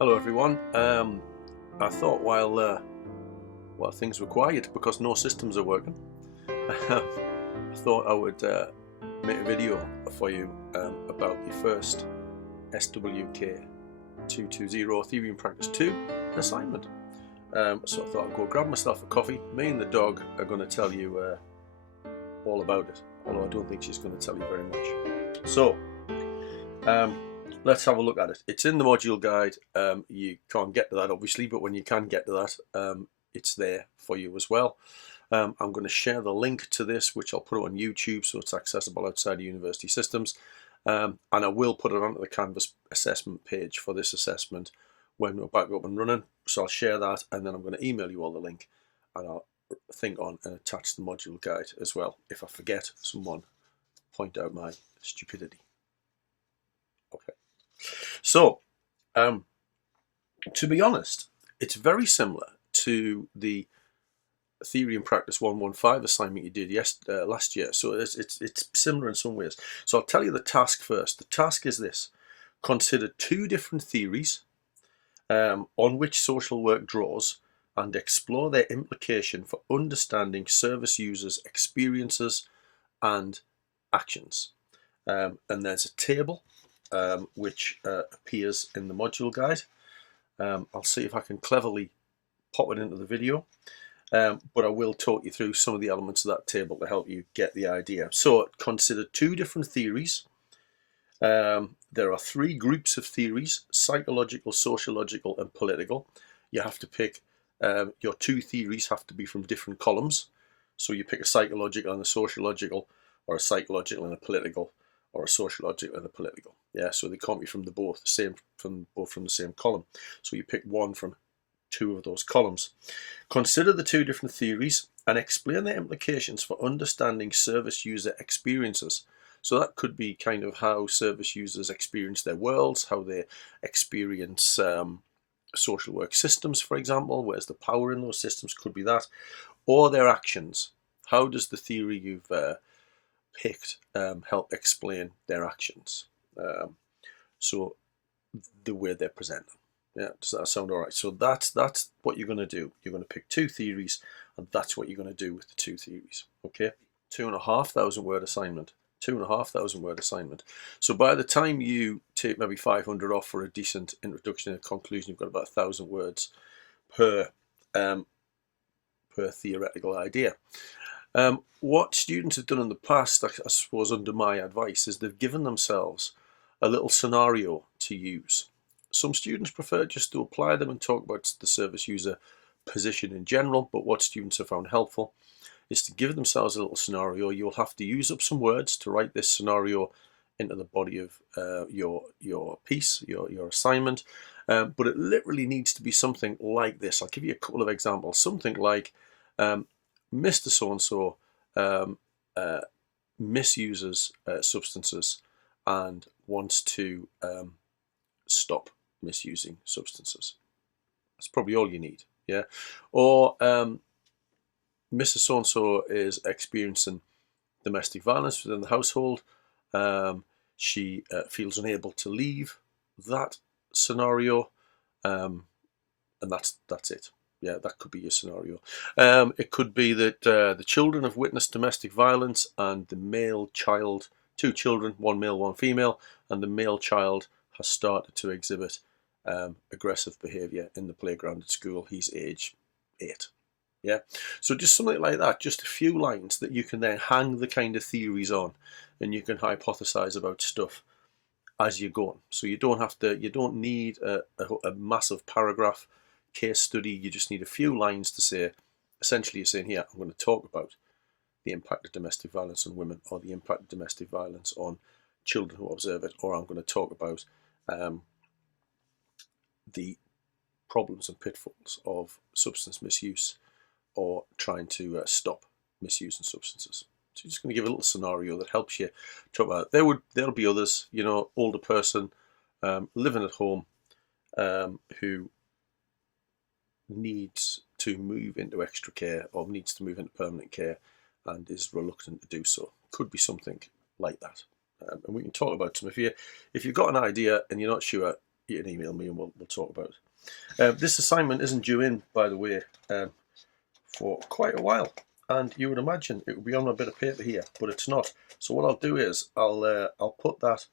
Hello everyone. I thought while things were quiet because no systems are working, I thought I would make a video for you about the first SWK220 Theory and Practice 2 assignment. So I thought I'd go grab myself a coffee. Me and the dog are going to tell you all about it, although I don't think she's going to tell you very much. So let's have a look at it. It's in the module guide. You can't get to that obviously, but when you can get to that, it's there for you as well. I'm going to share the link to this, which I'll put it on YouTube so it's accessible outside of university systems. And I will put it onto the Canvas assessment page for this assessment when we're back up and running. So I'll share that, and then I'm going to email you all the link, and I'll think on and attach the module guide as well. If I forget, someone point out my stupidity. Okay. So, to be honest, it's very similar to the Theory and Practice 115 assignment you did last year. So it's similar in some ways. So I'll tell you the task first. The task is this: consider two different theories on which social work draws and explore their implication for understanding service users' experiences and actions. And there's a table which appears in the module guide. I'll see if I can cleverly pop it into the video, but I will talk you through some of the elements of that table to help you get the idea. So consider two different theories. There are three groups of theories: psychological, sociological, and political. You have to pick, your two theories have to be from different columns. So you pick a psychological and a sociological, or a psychological and a political, or a sociological and a political. Yeah, so they can't be from both from the same column. So you pick one from two of those columns. Consider the two different theories and explain their implications for understanding service user experiences. So that could be kind of how service users experience their worlds, how they experience social work systems, for example. Where's the power in those systems? Could be that. Or their actions. How does the theory you've picked help explain their actions? So the way they're presented. Yeah, does that sound all right? So that's what you're going to do. You're going to pick two theories, and that's what you're going to do with the two theories. Okay, 2,500 word assignment. 2,500 word assignment. So by the time you take maybe 500 off for a decent introduction and conclusion, you've got about 1,000 words per theoretical idea. What students have done in the past, I suppose under my advice, is they've given themselves a little scenario to use. Some students prefer just to apply them and talk about the service user position in general, but what students have found helpful is to give themselves a little scenario. You'll have to use up some words to write this scenario into the body of your piece, your assignment, but it literally needs to be something like this. I'll give you a couple of examples. Something like, Mr. So-and-so misuses substances and wants to stop misusing substances. That's probably all you need, yeah? Or Mr. So-and-so is experiencing domestic violence within the household. She feels unable to leave that scenario, and that's it. Yeah, that could be your scenario. It could be that the children have witnessed domestic violence, and the male child, two children, one male, one female, and the male child has started to exhibit aggressive behaviour in the playground at school. He's age 8. Yeah, so just something like that, just a few lines that you can then hang the kind of theories on, and you can hypothesize about stuff as you're going. So you don't need a massive paragraph case study. You just need a few lines to say, essentially you're saying here, I'm going to talk about the impact of domestic violence on women, or the impact of domestic violence on children who observe it, or I'm going to talk about the problems and pitfalls of substance misuse, or trying to stop misusing substances. So you're just going to give a little scenario that helps you talk about it. There'll be others, you know, older person living at home who needs to move into extra care, or needs to move into permanent care, and is reluctant to do so. Could be something like that. And we can talk about some. If you've got an idea and you're not sure, you can email me and we'll talk about it. This assignment isn't due in, by the way, for quite a while, and you would imagine it would be on a bit of paper here, but it's not. So what I'll do is I'll put that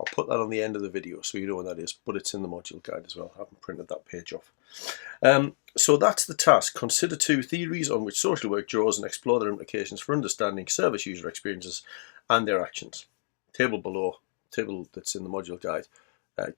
on the end of the video so you know what that is, but it's in the module guide as well. I haven't printed that page off. So that's the task. Consider 2 theories on which social work draws and explore their implications for understanding service user experiences and their actions. Table below, table that's in the module guide,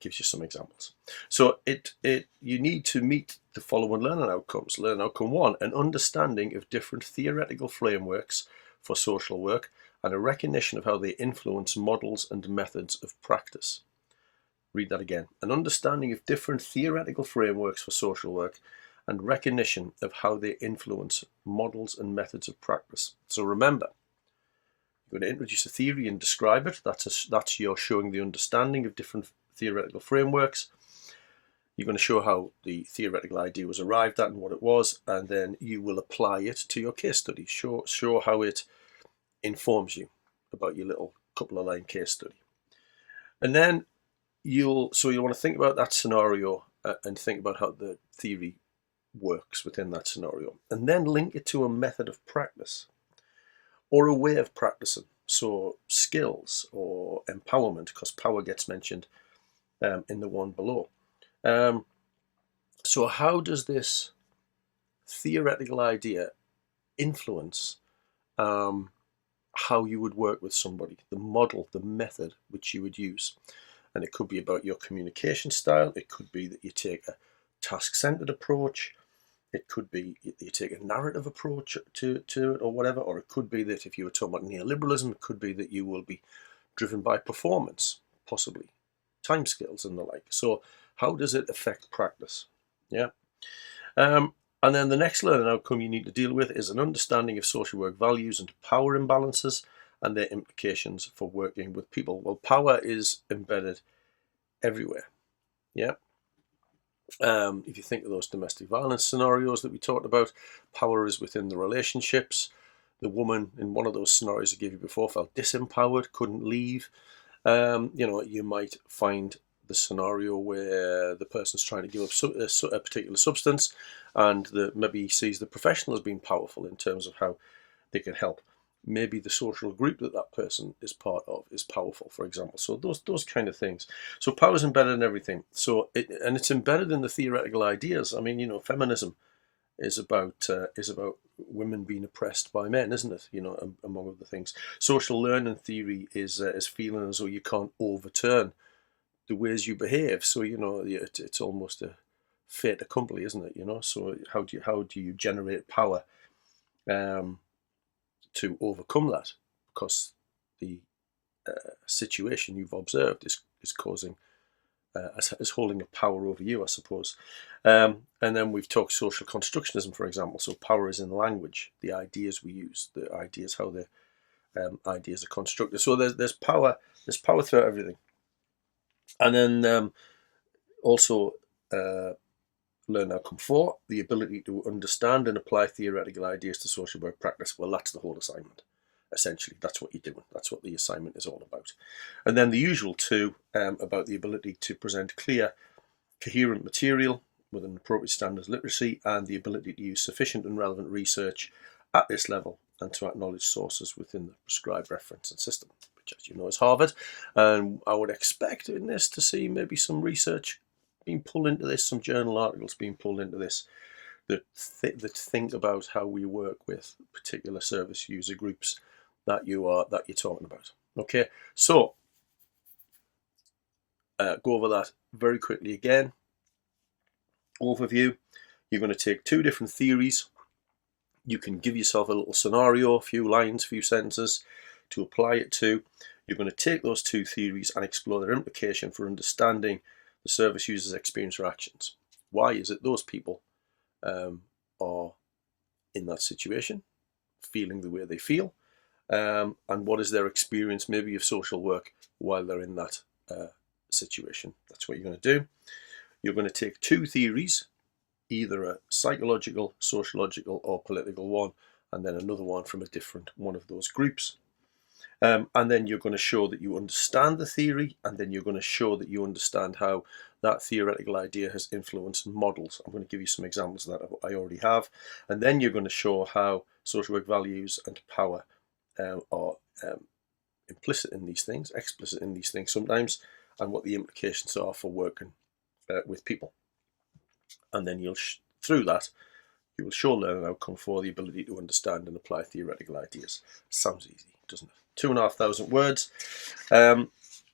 gives you some examples. So you need to meet the following learning outcomes. Learning outcome 1, an understanding of different theoretical frameworks for social work and a recognition of how they influence models and methods of practice. Read that again. An understanding of different theoretical frameworks for social work and recognition of how they influence models and methods of practice. So remember, you're going to introduce a theory and describe it. That's you're showing the understanding of different theoretical frameworks. You're going to show how the theoretical idea was arrived at and what it was, and then you will apply it to your case study. Show how it informs you about your little couple of line case study. And then you'll want to think about that scenario and think about how the theory works within that scenario, and then link it to a method of practice or a way of practicing. So skills or empowerment, because power gets mentioned in the one below. So how does this theoretical idea influence how you would work with somebody, the model, the method which you would use? And it could be about your communication style. It could be that you take a task-centered approach. It could be you take a narrative approach to it or whatever. Or it could be that if you were talking about neoliberalism, it could be that you will be driven by performance, possibly timescales and the like. So how does it affect practice? Yeah. And then the next learning outcome you need to deal with is an understanding of social work values and power imbalances and their implications for working with people. Well, power is embedded everywhere. Yeah. If you think of those domestic violence scenarios that we talked about, power is within the relationships. The woman in one of those scenarios I gave you before felt disempowered, couldn't leave. You might find the scenario where the person's trying to give up a particular substance, and maybe he sees the professional as being powerful in terms of how they can help. Maybe the social group that person is part of is powerful, for example. So those kind of things. So power is embedded in everything. So it's embedded in the theoretical ideas. I mean, feminism is about women being oppressed by men, isn't it? Among other things. Social learning theory is feeling as though you can't overturn the ways you behave. So it's almost a fait accompli, isn't it? So how do you generate power to overcome that? Because the situation you've observed is causing is holding a power over you, I suppose. And then we've talked social constructionism, for example. So power is in language, the ideas we use, the ideas, how the ideas are constructed. So there's power throughout everything. And then also learn outcome 4, the ability to understand and apply theoretical ideas to social work practice. Well, that's the whole assignment. Essentially, that's what you're doing. That's what the assignment is all about. And then the usual 2 about the ability to present clear, coherent material with an appropriate standard of literacy and the ability to use sufficient and relevant research at this level and to acknowledge sources within the prescribed reference and system, which, as you know, is Harvard. And I would expect in this to see maybe some research being pulled into this, some journal articles being pulled into this that think about how we work with particular service user groups that you're talking about. Okay, so go over that very quickly again. Overview. You're going to take 2 different theories. You can give yourself a little scenario, a few lines, a few sentences to apply it to. You're going to take those 2 theories and explore their implication for understanding the service user's experience or actions. Why is it those people are in that situation, feeling the way they feel, and what is their experience maybe of social work while they're in that situation? That's what you're going to do. You're going to take 2 theories, either a psychological, sociological, or political one, and then another one from a different one of those groups. And then you're going to show that you understand the theory, and then you're going to show that you understand how that theoretical idea has influenced models. I'm going to give you some examples of that I already have. And then you're going to show how social work values and power are implicit in these things, explicit in these things sometimes, and what the implications are for working with people. And then through that, you will show learning outcome for the ability to understand and apply theoretical ideas. Sounds easy, doesn't it? 2,500 words.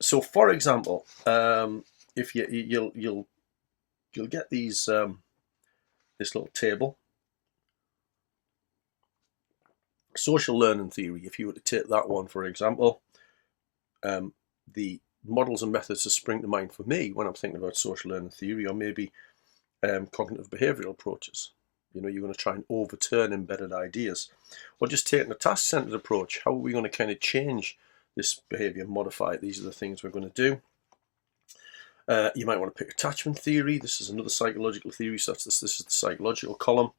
So, for example, if you'll get these this little table, social learning theory. If you were to take that one, for example, the models and methods that spring to mind for me when I'm thinking about social learning theory, or maybe cognitive behavioral approaches. You're going to try and overturn embedded ideas, or just taking a task-centered approach. How are we going to kind of change this behavior, modify it? These are the things we're going to do. You might want to pick attachment theory. This is another psychological theory, so this is the psychological column.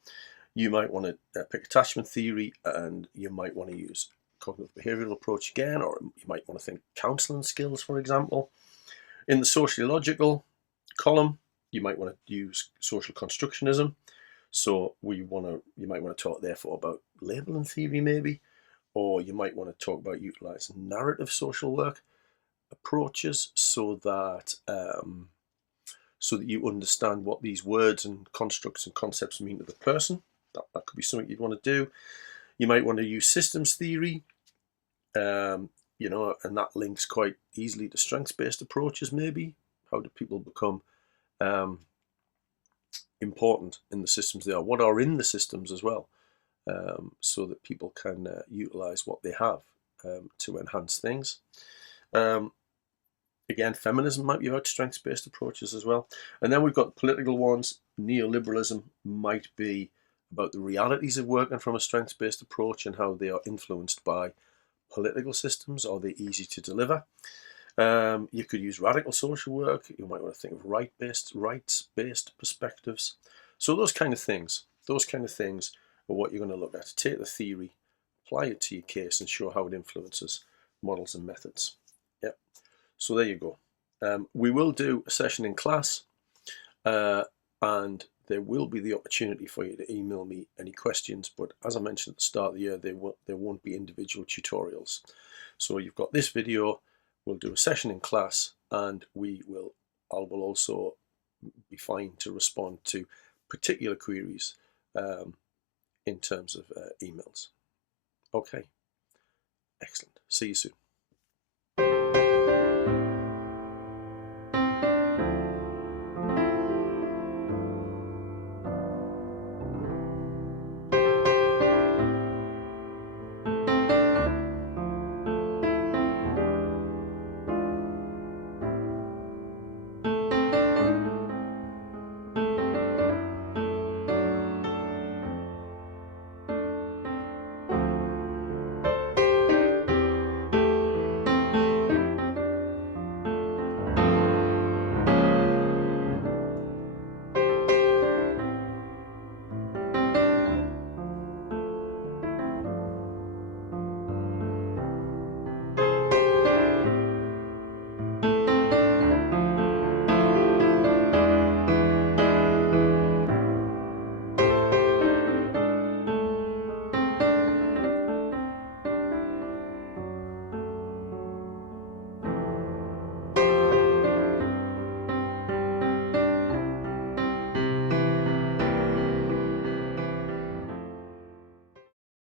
You might want to pick attachment theory, and you might want to use cognitive behavioral approach again, or you might want to think counseling skills, for example. In the sociological column, you might want to use social constructionism. So you might want to talk therefore about labeling theory maybe, or you might want to talk about utilizing narrative social work approaches so that you understand what these words and constructs and concepts mean to the person. That could be something you'd want to do. You might want to use systems theory, and that links quite easily to strengths-based approaches maybe. How do people become important in the systems they are? What are in the systems as well, so that people can utilize what they have to enhance things. Again, feminism might be about strengths-based approaches as well. And then we've got political ones. Neoliberalism might be about the realities of working from a strengths-based approach and how they are influenced by political systems. Are they easy to deliver? You could use radical social work. You might want to think of rights-based perspectives. So those kind of things are what you're going to look at. Take the theory, apply it to your case, and show how it influences models and methods. Yep. So there you go. We will do a session in class, and there will be the opportunity for you to email me any questions. But as I mentioned at the start of the year, there won't be individual tutorials. So you've got this video. We'll do a session in class, and I will also be fine to respond to particular queries in terms of emails. Okay, excellent. See you soon.